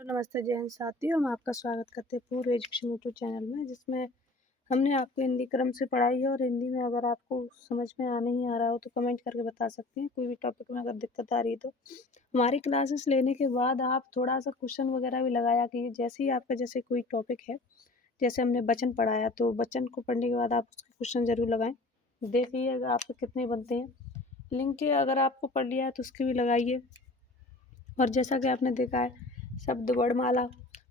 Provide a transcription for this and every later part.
नमस्ते जय हिंद साथियों, हम आपका स्वागत करते हैं पूर्व एजुकेशन यूट्यूब चैनल में, जिसमें हमने आपको हिंदी क्रम से पढ़ाई है। और हिंदी में अगर आपको समझ में नहीं आ रहा हो तो कमेंट करके बता सकते हैं। कोई भी टॉपिक में अगर दिक्कत आ रही है तो हमारी क्लासेस लेने के बाद आप थोड़ा सा क्वेश्चन वगैरह भी लगाया कीजिए। जैसे ही आपका जैसे कोई टॉपिक है, जैसे हमने वचन पढ़ाया, तो वचन को पढ़ने के बाद आप उसके क्वेश्चन जरूर लगाएं। देखिए अगर आपके कितने बनते हैं। लिंक के अगर आपको पढ़ लिया है तो उसकी भी लगाइए। और जैसा कि आपने देखा है शब्द वर्णमाला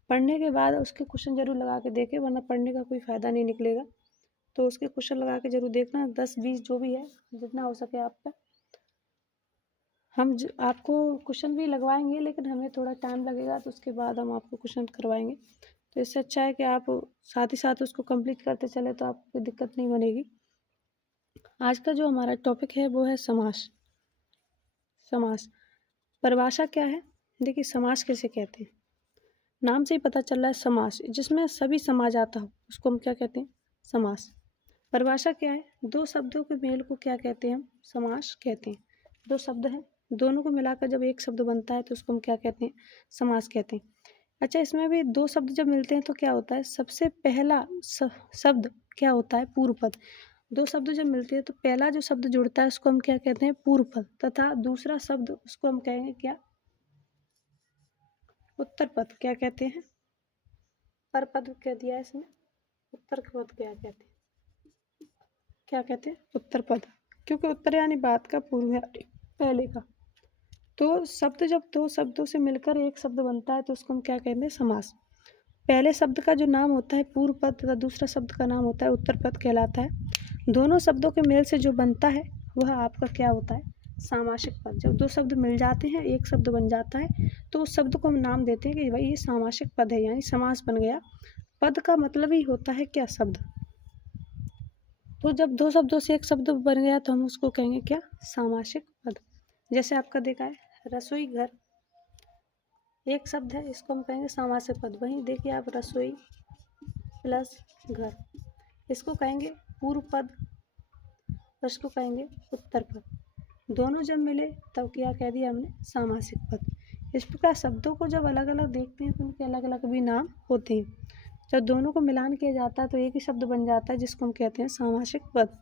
पढ़ने के बाद उसके क्वेश्चन जरूर लगा के देखें, वरना पढ़ने का कोई फ़ायदा नहीं निकलेगा। तो उसके क्वेश्चन लगा के जरूर देखना, 10-20 जो भी है जितना हो सके आपका। हम आपको क्वेश्चन भी लगवाएंगे, लेकिन हमें थोड़ा टाइम लगेगा, तो उसके बाद हम आपको क्वेश्चन करवाएंगे। तो इससे अच्छा है कि आप साथ ही साथ उसको कंप्लीट करते चले, तो आपको कोई दिक्कत नहीं बनेगी। आज का जो हमारा टॉपिक है वो है समास। समास परिभाषा क्या है? देखिए समास किसे कहते हैं। नाम से ही पता चल रहा है समास, जिसमें सभी समाज आता हो उसको हम क्या कहते हैं? समास। परिभाषा क्या है? दो शब्दों के मेल को क्या कहते हैं? हम समास कहते हैं। दो शब्द हैं, दोनों को मिलाकर जब एक शब्द बनता है तो उसको हम क्या कहते हैं? समास कहते हैं। अच्छा, इसमें भी दो शब्द जब मिलते हैं तो क्या होता है? सबसे पहला शब्द क्या होता है? पूर्व पद। दो शब्द जब मिलते हैं तो पहला जो शब्द जुड़ता है उसको हम क्या कहते हैं? पूर्व पद। तथा दूसरा शब्द उसको हम कहेंगे क्या? उत्तर पद। क्या कहते हैं? पर पद कह दिया है इसमें, उत्तर पद क्या कहते हैं? क्या कहते हैं? उत्तर पद। क्योंकि उत्तर यानी बात का पूर्व है पहले का। तो शब्द जब दो शब्दों से मिलकर एक शब्द बनता है तो उसको हम क्या कहते हैं? समास। पहले शब्द का जो नाम होता है पूर्व पद तथा दूसरा शब्द का नाम होता है उत्तर पद कहलाता है। दोनों शब्दों के मेल से जो बनता है वह आपका क्या होता है? सामासिक पद। जब दो शब्द मिल जाते हैं, एक शब्द बन जाता है, तो उस शब्द को हम नाम देते हैं कि भाई ये सामासिक पद है, यानी समास बन गया। पद का मतलब ही होता है क्या? शब्द। तो जब दो शब्दों से एक शब्द बन गया तो हम उसको कहेंगे क्या? सामासिक पद। जैसे आपका देखा है रसोई घर, एक शब्द है, इसको हम कहेंगे सामासिक पद। वहीं देखिए आप रसोई प्लस घर, इसको कहेंगे पूर्व पद, इसको कहेंगे उत्तर पद। दोनों जब मिले तब क्या कह दिया हमने? सामासिक पद। इस प्रकार शब्दों को जब अलग अलग देखते हैं तो उनके अलग अलग भी नाम होते हैं। जब दोनों को मिलान किया जाता है तो एक ही शब्द बन जाता है, जिसको हम कहते हैं सामासिक पद।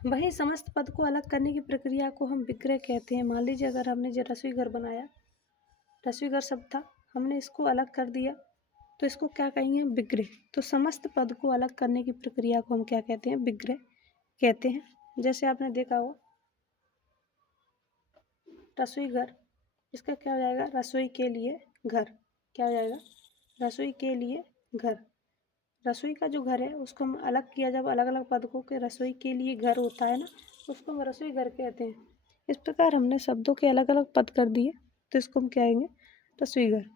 वही समस्त पद को अलग करने की प्रक्रिया को हम विग्रह कहते हैं। मान लीजिए अगर हमने जो रसोई घर बनाया, रसोई घर शब्द था, हमने इसको अलग कर दिया, तो इसको क्या कहेंगे? विग्रह। तो समस्त पद को अलग करने की प्रक्रिया को हम क्या कहते हैं? विग्रह कहते हैं। जैसे आपने देखा हो रसोई घर, इसका क्या हो जाएगा? रसोई के लिए घर। क्या हो जाएगा? रसोई के लिए घर। रसोई का जो घर है उसको हम अलग किया, जब अलग अलग पद को के रसोई के लिए घर होता है ना, उसको हम रसोई घर कहते हैं। इस प्रकार हमने शब्दों के अलग अलग पद कर दिए, तो इसको हम क्या कहेंगे? रसोई घर।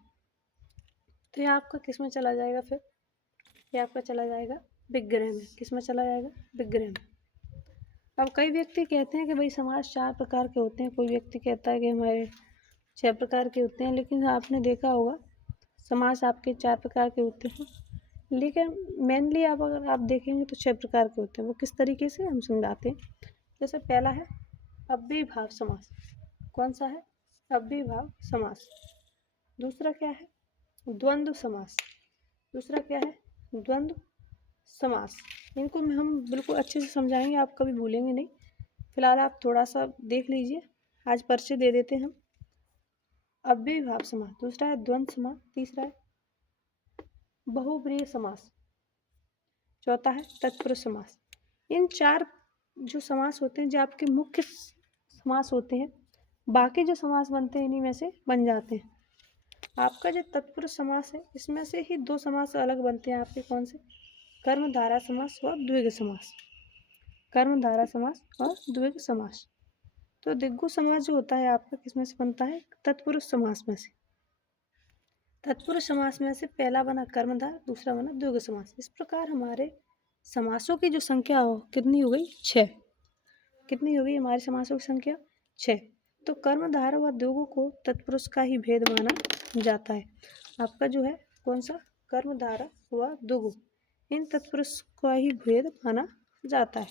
तो ये आपका किस में चला जाएगा फिर? ये आपका चला जाएगा विग्रह में। किस में चला जाएगा? विग्रह में। अब कई व्यक्ति कहते हैं कि भाई समाज 4 प्रकार के होते हैं, कोई व्यक्ति कहता है कि हमारे 6 प्रकार के होते हैं, लेकिन आपने देखा होगा समाज आपके 4 प्रकार के होते हैं, लेकिन मेनली आप अगर आप देखेंगे तो 6 प्रकार के होते हैं। वो किस तरीके से हम समझाते हैं। जैसे पहला है अव्ययीभाव समास। कौन सा है? अव्ययीभाव समास। दूसरा क्या है? द्वंद्व समास। दूसरा क्या है? द्वंद्व समास। इनको हम बिल्कुल अच्छे से समझाएंगे, आप कभी भूलेंगे नहीं। फिलहाल आप थोड़ा सा देख लीजिए, आज परिचय दे देते हैं हम। अव्ययीभाव समास, दूसरा है द्वंद्व समास, तीसरा है बहुब्रीहि समास, चौथा है तत्पुरुष समास। इन 4 जो समास होते हैं जो आपके मुख्य समास होते हैं, बाकी जो समास बनते हैं इन्हीं में से बन जाते हैं। आपका जो तत्पुरुष समास है इसमें से ही 2 समास अलग बनते हैं आपके। कौन से? कर्मधारय समास और द्विगु समास। कर्मधारय समास और द्विगु समास। तो द्विगु समास जो होता है आपका किसमें से बनता है? तत्पुरुष समास में से। तत्पुरुष समास में से पहला बना कर्मधार, दूसरा बना द्विगु समास। इस प्रकार हमारे समासों की जो संख्या हो कितनी हो गई? 6। कितनी हो गई हमारे समासों की संख्या? 6। तो कर्मधारय व द्विगु को तत्पुरुष का ही भेद माना जाता है। आपका जो है कौन सा? कर्मधारय व द्विगु, इन तत्पुरुष का ही भेद माना जाता है।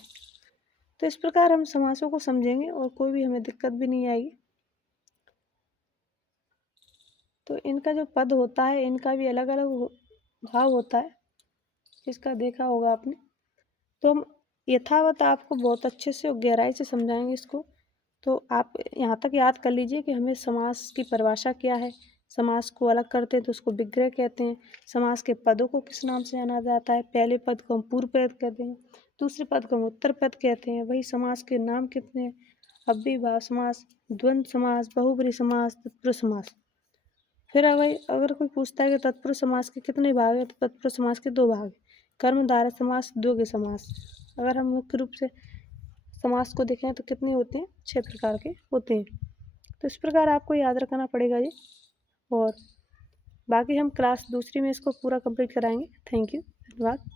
तो इस प्रकार हम समासों को समझेंगे और कोई भी हमें दिक्कत भी नहीं आएगी। तो इनका जो पद होता है इनका भी अलग अलग भाव होता है, इसका देखा होगा आपने। तो हम यथावत आपको बहुत अच्छे से और गहराई से समझाएंगे इसको। तो आप यहाँ तक याद कर लीजिए कि हमें समास की परिभाषा क्या है, समास को अलग करते हैं तो उसको विग्रह कहते हैं, समास के पदों को किस नाम से जाना जाता है, पहले पद को हम पूर्व पद कहते हैं, दूसरे पद को हम उत्तर पद कहते हैं। वही समास के नाम कितने हैं, अव्ययीभाव समास, द्वंद्व समास, बहुब्रीहि समास, तत्पुरुष समास। फिर अगर कोई पूछता है कि तत्पुरुष समास के कितने भाग हैं, तो तत्पुरुष समास के 2 भाग हैं, कर्मधारय समास, द्विगु समास। अगर हम मुख्य रूप से समास को देखें तो कितने होते हैं, 6 प्रकार के होते हैं। तो इस प्रकार आपको याद रखना पड़ेगा ये, और बाकी हम क्लास दूसरी में इसको पूरा कंप्लीट कराएंगे। थैंक यू, धन्यवाद।